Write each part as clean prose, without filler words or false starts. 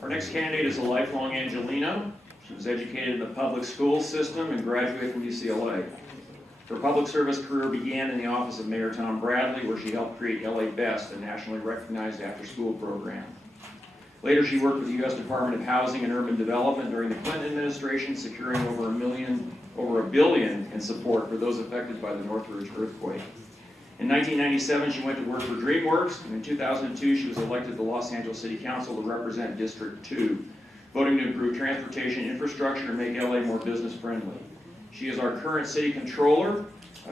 Our next candidate is a lifelong Angelino. She was educated in the public school system and graduated from UCLA. Her public service career began in the office of Mayor Tom Bradley, where she helped create LA Best, a nationally recognized after-school program. Later, she worked with the U.S. Department of Housing and Urban Development during the Clinton administration, securing over $1 billion in support for those affected by the Northridge earthquake. In 1997, she went to work for DreamWorks, and in 2002, she was elected to the Los Angeles City Council to represent District 2, voting to improve transportation infrastructure and make LA more business-friendly. She is our current City Controller.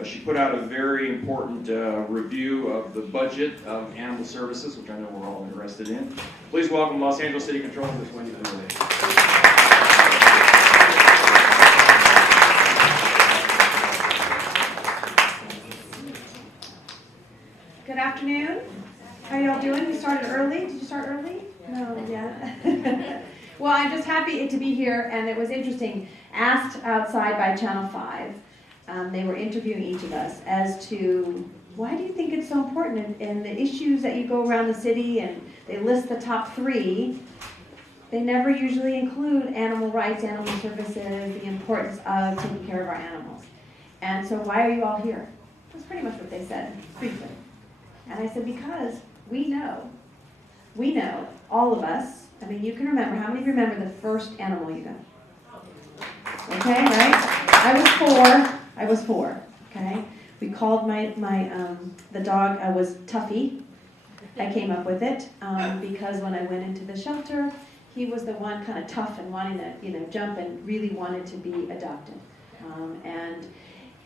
She put out a very important review of the budget of animal services, which I know we're all interested in. Please welcome Los Angeles City Controller Wendy Greuel. Good afternoon. How are y'all doing? You started early? Did you start early? No, yeah. Well, I'm just happy to be here, and it was interesting. Asked outside by Channel 5, they were interviewing each of us as to why do you think it's so important in the issues that you go around the city, and they list the top 3. They never usually include animal rights, animal services, the importance of taking care of our animals. And so why are you all here? That's pretty much what they said, briefly. And I said, because we know, all of us, I mean, you can remember, how many of you remember the first animal you got? Okay, right? I was four, okay? We called the dog, I was Tuffy. I came up with it because when I went into the shelter, he was the one kind of tough and wanting to, jump and really wanted to be adopted.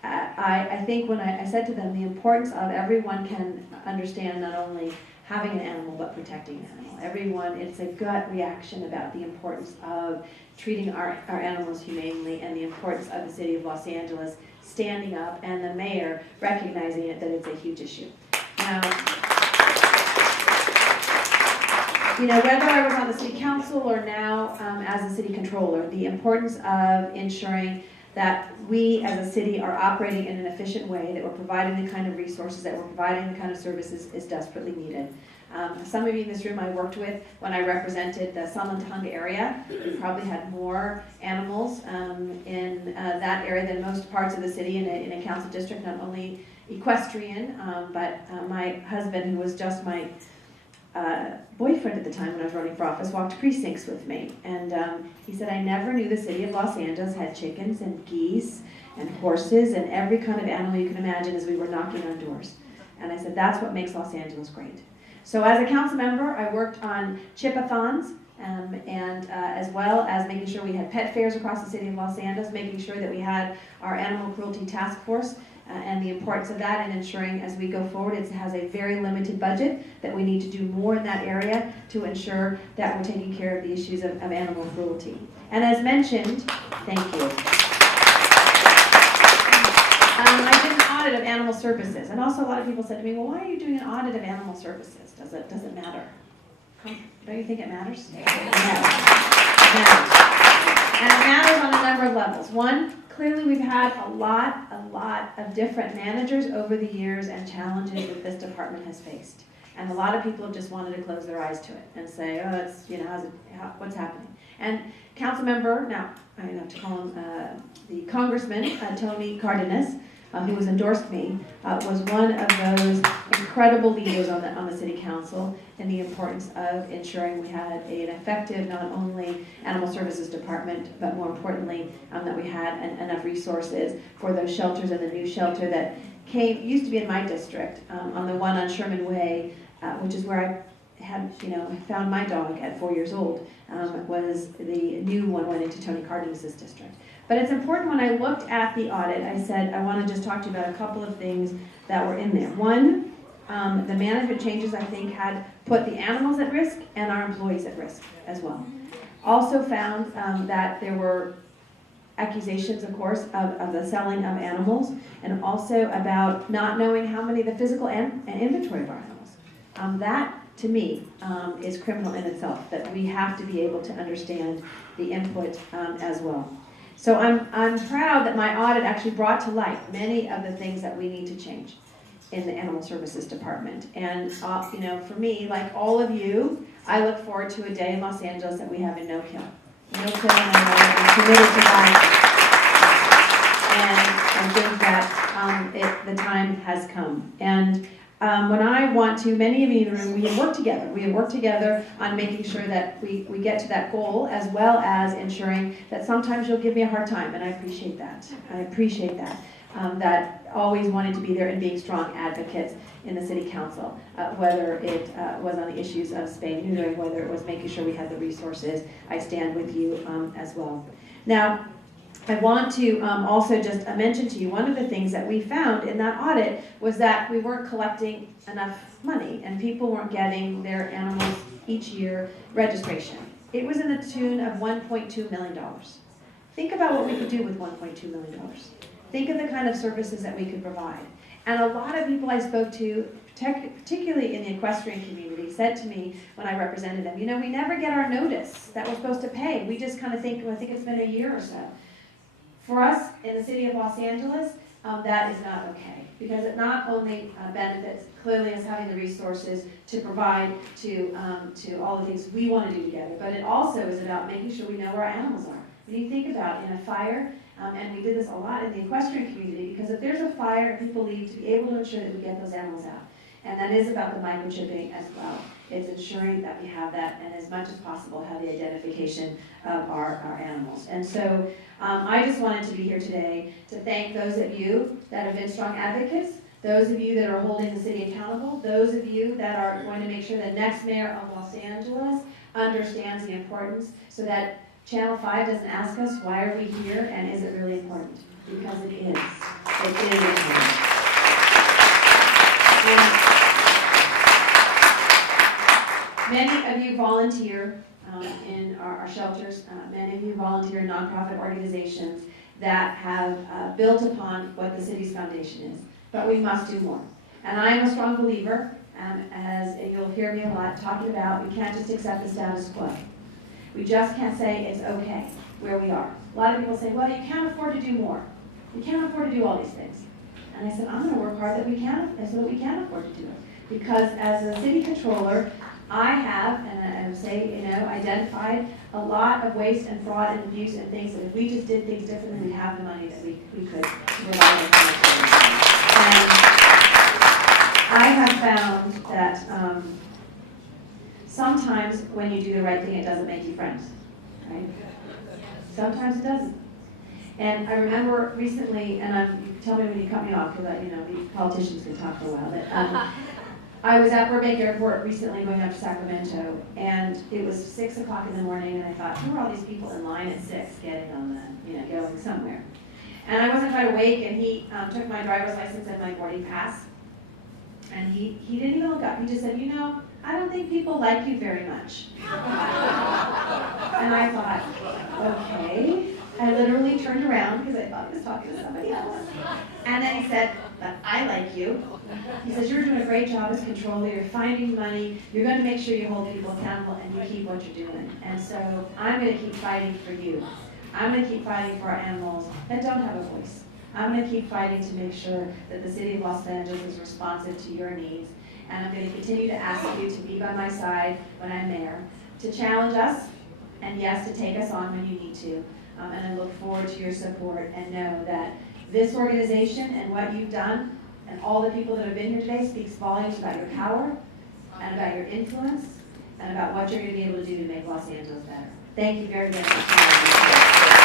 I think when I said to them the importance of everyone can understand not only having an animal but protecting an animal. Everyone, it's a gut reaction about the importance of treating our animals humanely and the importance of the city of Los Angeles standing up and the mayor recognizing it, that it's a huge issue. Now, whether I was on the city council or now as a city controller, the importance of ensuring that we as a city are operating in an efficient way, that we're providing the kind of resources, that we're providing the kind of services is desperately needed. Some of you in this room I worked with when I represented the Salmantonga area. We probably had more animals in that area than most parts of the city in a council district, not only equestrian, but my husband, who was just my boyfriend at the time when I was running for office, walked precincts with me, and he said, I never knew the city of Los Angeles had chickens and geese and horses and every kind of animal you can imagine as we were knocking on doors. And I said, that's what makes Los Angeles great. So as a council member, I worked on chip-a-thons and as well as making sure we had pet fairs across the city of Los Angeles, making sure that we had our animal cruelty task force and the importance of that, and ensuring as we go forward, it has a very limited budget, that we need to do more in that area to ensure that we're taking care of the issues of animal cruelty. And as mentioned, thank you. I did an audit of animal services, and also a lot of people said to me, well, why are you doing an audit of animal services? Does it matter? Don't you think it matters? It matters. And it matters on a number of levels. One, clearly we've had a lot of different managers over the years and challenges that this department has faced. And a lot of people have just wanted to close their eyes to it and say, oh, it's, what's happening? And council member, now I have to call him the Congressman, Tony Cardenas, who has endorsed me, was one of those incredible leaders on the city council in the importance of ensuring we had an effective, not only animal services department, but more importantly, that we had enough resources for those shelters, and the new shelter that used to be in my district, on the one on Sherman Way, which is where I had, found my dog at 4 years old, was the new one went into Tony Cardenas' district. But it's important, when I looked at the audit, I said, I want to just talk to you about a couple of things that were in there. One, the management changes, I think, had put the animals at risk and our employees at risk as well. Also found that there were accusations, of course, of the selling of animals, and also about not knowing how many, the physical and inventory of our animals. That, to me, is criminal in itself, that we have to be able to understand the input as well. So I'm proud that my audit actually brought to light many of the things that we need to change. in the Animal Services Department. And, you know, for me, like all of you, I look forward to a day in Los Angeles that we have a no-kill. No-kill, and I'm committed to that. And I think that the time has come. And when I want to, many of you in the room, we have worked together. We have worked together on making sure that we get to that goal, as well as ensuring that sometimes you'll give me a hard time, and I appreciate that. I appreciate that. That always wanted to be there and being strong advocates in the city council, whether it was on the issues of spay and neutering, whether it was making sure we had the resources. I stand with you as well. Now, I want to also just mention to you, one of the things that we found in that audit was that we weren't collecting enough money and people weren't getting their animals each year registration. It was in the tune of $1.2 million. Think about what we could do with $1.2 million. Think of the kind of services that we could provide. And a lot of people I spoke to, particularly in the equestrian community, said to me when I represented them, you know, we never get our notice that we're supposed to pay. We just kind of think, well, I think it's been a year or so. For us in the city of Los Angeles, that is not okay, because it not only benefits clearly us having the resources to provide to all the things we want to do together, but it also is about making sure we know where our animals are. When you think about in a fire, and we did this a lot in the equestrian community, because if there's a fire and people leave, to be able to ensure that we get those animals out. And that is about the microchipping as well. It's ensuring that we have that, and as much as possible have the identification of our animals. And so I just wanted to be here today to thank those of you that have been strong advocates, those of you that are holding the city accountable, those of you that are going to make sure the next mayor of Los Angeles understands the importance, so that Channel 5 doesn't ask us, why are we here, and is it really important? Because it is. It is important. Many of you volunteer in our shelters. Many of you volunteer in nonprofit organizations that have built upon what the city's foundation is. But we must do more. And I am a strong believer, as you'll hear me a lot talking about, we can't just accept the status quo. We just can't say it's okay where we are. A lot of people say, well, you can't afford to do more. You can't afford to do all these things. And I said, I'm going to work hard so that we can afford to do it. Because as a city controller, I have, and I would say, you know, identified a lot of waste and fraud and abuse and things that if we just did things differently, we have the money that we could provide. And I have found that sometimes when you do the right thing, it doesn't make you friends, right? Sometimes it doesn't. And I remember recently, and you tell me when you cut me off, because you know, the politicians can talk for a while, but I was at Burbank Airport recently going up to Sacramento, and it was 6 o'clock in the morning, and I thought, who are all these people in line at 6 getting on the, going somewhere? And I wasn't quite awake, and he took my driver's license and my boarding pass, and he didn't even look up. He just said, you know, I don't think people like you very much. And I thought, okay. I literally turned around because I thought he was talking to somebody else. And then he said, but I like you. He says, you're doing a great job as controller, you're finding money, you're going to make sure you hold people accountable and you keep what you're doing. And so I'm going to keep fighting for you. I'm going to keep fighting for our animals that don't have a voice. I'm going to keep fighting to make sure that the city of Los Angeles is responsive to your needs. And I'm going to continue to ask you to be by my side when I'm mayor, to challenge us, and yes, to take us on when you need to. And I look forward to your support, and know that this organization and what you've done and all the people that have been here today speaks volumes about your power and about your influence and about what you're going to be able to do to make Los Angeles better. Thank you very much.